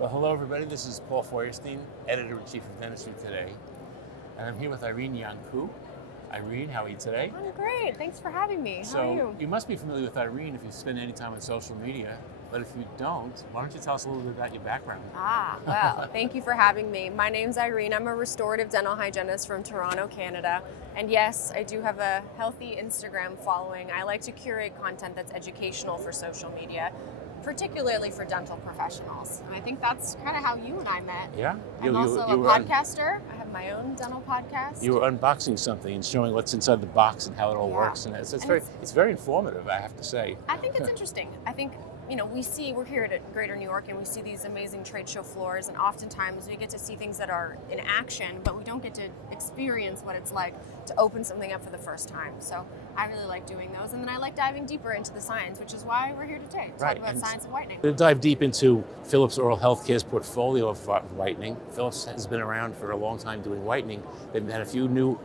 Well, hello everybody. This is Paul Feuerstein, Editor-in-Chief of Dentistry Today. And I'm here with Irene Iancu. Irene, how are you today? I'm great. Thanks for having me. How are you? You must be familiar with Irene if you spend any time on social media. But if you don't, why don't you tell us a little bit about your background? Well, thank you for having me. My name's Irene. I'm a restorative dental hygienist from Toronto, Canada. And yes, I do have a healthy Instagram following. I like to curate content that's educational for social media, particularly for dental professionals. And I think that's kind of how you and I met. Yeah. I'm also a podcaster. I have my own dental podcast. You were unboxing something and showing what's inside the box and how it all works. And it's very informative, I have to say. I think it's interesting. I think, we're here at Greater New York and we see these amazing trade show floors, and oftentimes we get to see things that are in action, but we don't get to experience what it's like to open something up for the first time. So I really like doing those, and then I like diving deeper into the science, which is why we're here today to talk about science of whitening. To dive deep into Philips Oral Healthcare's portfolio of whitening. Philips has been around for a long time doing whitening. They've had a few new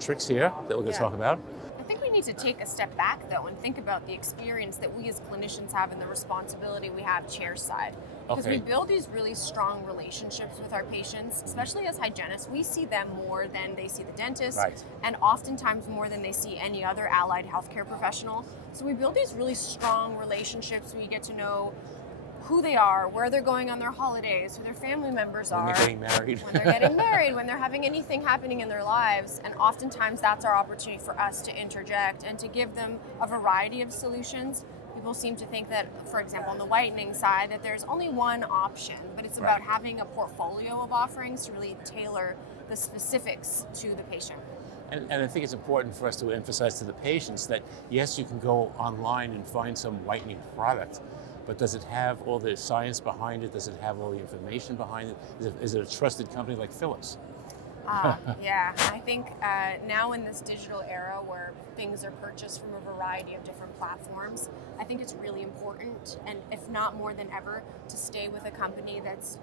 tricks here that we're going to talk about. I think we need to take a step back, though, and think about the experience that we as clinicians have and the responsibility we have chairside. Because we build these really strong relationships with our patients, especially as hygienists. We see them more than they see the dentist, and oftentimes more than they see any other allied healthcare professional. So we build these really strong relationships. We get to know who they are, where they're going on their holidays, who their family members are. When they're getting married. When they're getting married, when they're having anything happening in their lives. And oftentimes that's our opportunity for us to interject and to give them a variety of solutions. People seem to think that, for example, on the whitening side, that there's only one option, but it's about having a portfolio of offerings to really tailor the specifics to the patient. And I think it's important for us to emphasize to the patients that, yes, you can go online and find some whitening product, but does it have all the science behind it? Does it have all the information behind it? Is it a trusted company like Philips? Yeah, I think now in this digital era where things are purchased from a variety of different platforms, I think it's really important, and if not more than ever, to stay with a company that's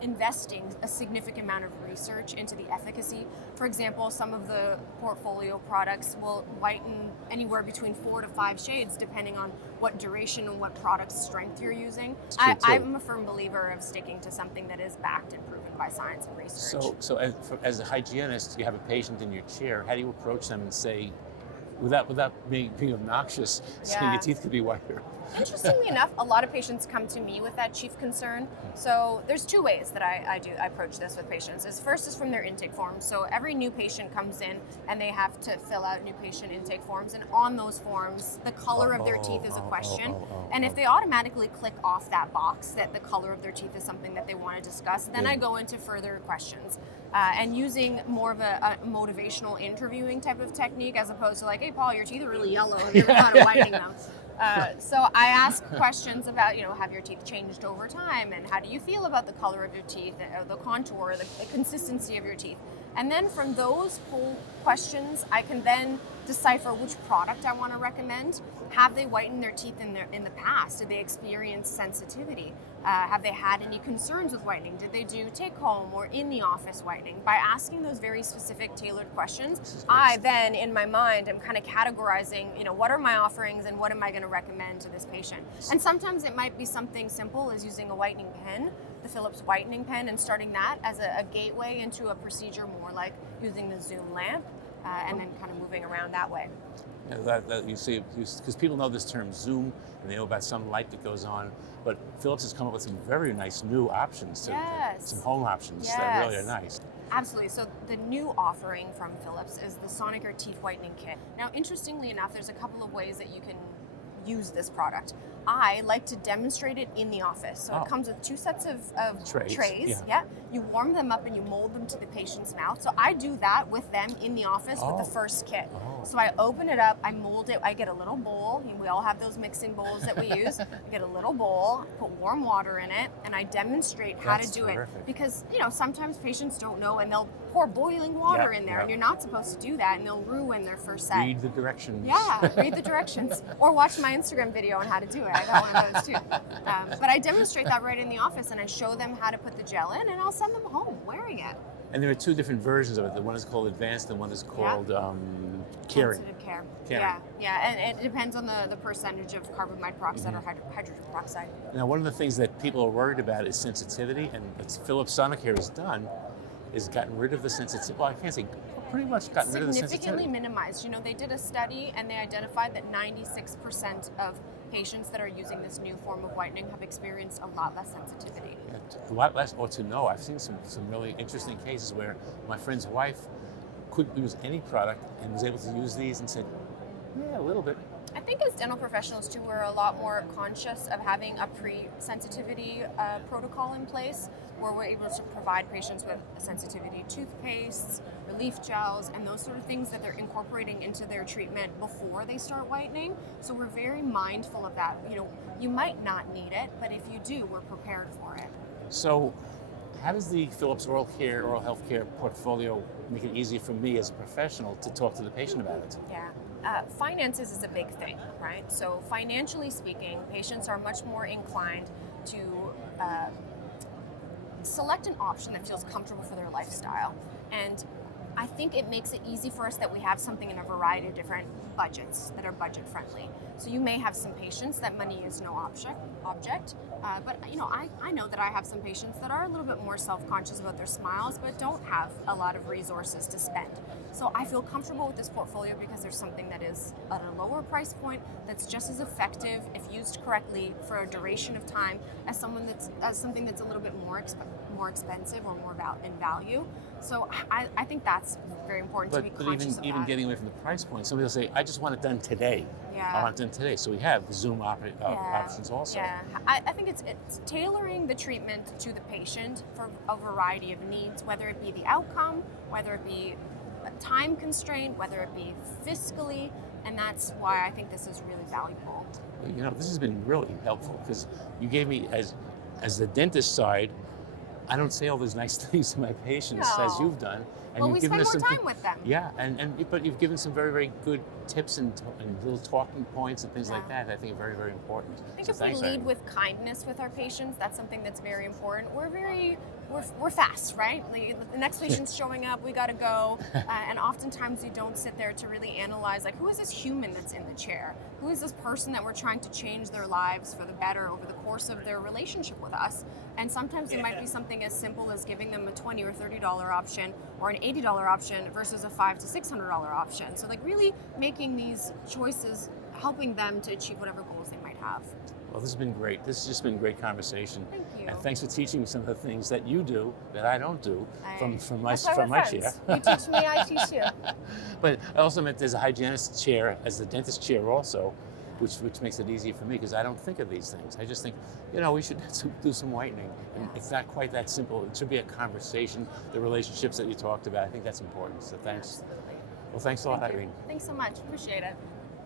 investing a significant amount of research into the efficacy. For example, some of the portfolio products will whiten anywhere between 4 to 5 shades depending on what duration and what product strength you're using. I'm a firm believer of sticking to something that is backed and proven by science and research. So as a hygienist, you have a patient in your chair, how do you approach them and say, without being obnoxious, saying your teeth could be whiter? Interestingly enough, a lot of patients come to me with that chief concern. So there's 2 ways that I approach this with patients. First is from their intake forms. So every new patient comes in and they have to fill out new patient intake forms. And on those forms, the color of their teeth is a question. And if they automatically click off that box that the color of their teeth is something that they want to discuss, then I go into further questions. And using more of a motivational interviewing type of technique as opposed to like, hey, Paul, your teeth are really yellow. Have you ever thought of whitening them? So I ask questions about, have your teeth changed over time, and how do you feel about the color of your teeth, or the contour, the consistency of your teeth? And then from those full questions, I can then decipher which product I want to recommend. Have they whitened their teeth in the past? Did they experience sensitivity? Have they had any concerns with whitening? Did they do take-home or in-the-office whitening? By asking those very specific tailored questions, I then, in my mind, am kind of categorizing, what are my offerings and what am I going to recommend to this patient? And sometimes it might be something simple as using a whitening pen, the Philips whitening pen, and starting that as a gateway into a procedure more like using the Zoom lamp, and then kind of moving around that way. That you see, because people know this term Zoom, and they know about some light that goes on, but Philips has come up with some very nice new options, some home options that really are nice. Absolutely. So the new offering from Philips is the Sonicare Teeth Whitening Kit. Now, interestingly enough, there's a couple of ways that you can use this product. I like to demonstrate it in the office. So it comes with 2 sets of trays. Yeah. You warm them up and you mold them to the patient's mouth. So I do that with them in the office with the first kit. So I open it up, I mold it, I get a little bowl. We all have those mixing bowls that we use. I get a little bowl, put warm water in it, and I demonstrate how to do it. Because, sometimes patients don't know, and they'll pour boiling water in there, and you're not supposed to do that, and they'll ruin their first set. Read the directions. Yeah, read the directions. Or watch my Instagram video on how to do it. I got one of those too. But I demonstrate that right in the office, and I show them how to put the gel in, and I'll send them home wearing it. And there are 2 different versions of it. The one is called Advanced, and one is called Caring. sensitive care. Caring. Yeah, and it depends on the percentage of carbon peroxide or hydrogen peroxide. Now, one of the things that people are worried about is sensitivity, and what Philips Sonicare has done is gotten rid of the sensitivity. Well, I can't say pretty much gotten rid of the sensitivity. Significantly minimized. You know, they did a study and they identified that 96% of patients that are using this new form of whitening have experienced a lot less sensitivity. Yeah, a lot less, or to know. I've seen some really interesting cases where my friend's wife couldn't use any product and was able to use these and said, yeah, a little bit. I think as dental professionals too, we're a lot more conscious of having a pre-sensitivity protocol in place where we're able to provide patients with sensitivity toothpastes, relief gels, and those sort of things that they're incorporating into their treatment before they start whitening. So we're very mindful of that. You know, you might not need it, but if you do, we're prepared for it. So how does the Philips oral health care portfolio make it easier for me as a professional to talk to the patient about it? Yeah. Finances is a big thing, right? So financially speaking, patients are much more inclined to select an option that feels comfortable for their lifestyle. And I think it makes it easy for us that we have something in a variety of different budgets that are budget friendly. So you may have some patients that money is no object, but you know, I know that I have some patients that are a little bit more self-conscious about their smiles, but don't have a lot of resources to spend. So I feel comfortable with this portfolio because there's something that is at a lower price point that's just as effective if used correctly for a duration of time as something that's a little bit more expensive or more in value. So I think that's very important to be conscious of. Even getting away from the price point, somebody will say, I just want it done today. Yeah. I want it done today. So we have the Zoom options also. Yeah, I think it's tailoring the treatment to the patient for a variety of needs, whether it be the outcome, whether it be a time constraint, whether it be fiscally, and that's why I think this is really valuable. You know, this has been really helpful because you gave me, as the dentist side, I don't say all those nice things to my patients as you've done. And well, you've we given spend us more time with them. Yeah, but you've given some very, very good tips and little talking points and things like that. I think are very, very important. I think if we lead with kindness with our patients, that's something that's very important. We're fast, right? Like, the next patient's showing up, we gotta go, and oftentimes we don't sit there to really analyze, like, who is this human that's in the chair? Who is this person that we're trying to change their lives for the better over the course of their relationship with us? And sometimes it might be something as simple as giving them a $20 or $30 option or an $80 option versus a $500 to $600 option. So like really making these choices, helping them to achieve whatever goals they might have. Well, this has been great. This has just been a great conversation. Thank you. And thanks for teaching me some of the things that you do that I don't do from my chair. You teach me, I teach you. But I also meant there's a hygienist chair as the dentist chair also, which makes it easier for me because I don't think of these things. I just think, you know, we should do some whitening. And it's not quite that simple. It should be a conversation, the relationships that you talked about. I think that's important. So thanks. Absolutely. Well, thanks a lot, Irene. Thanks so much. Appreciate it.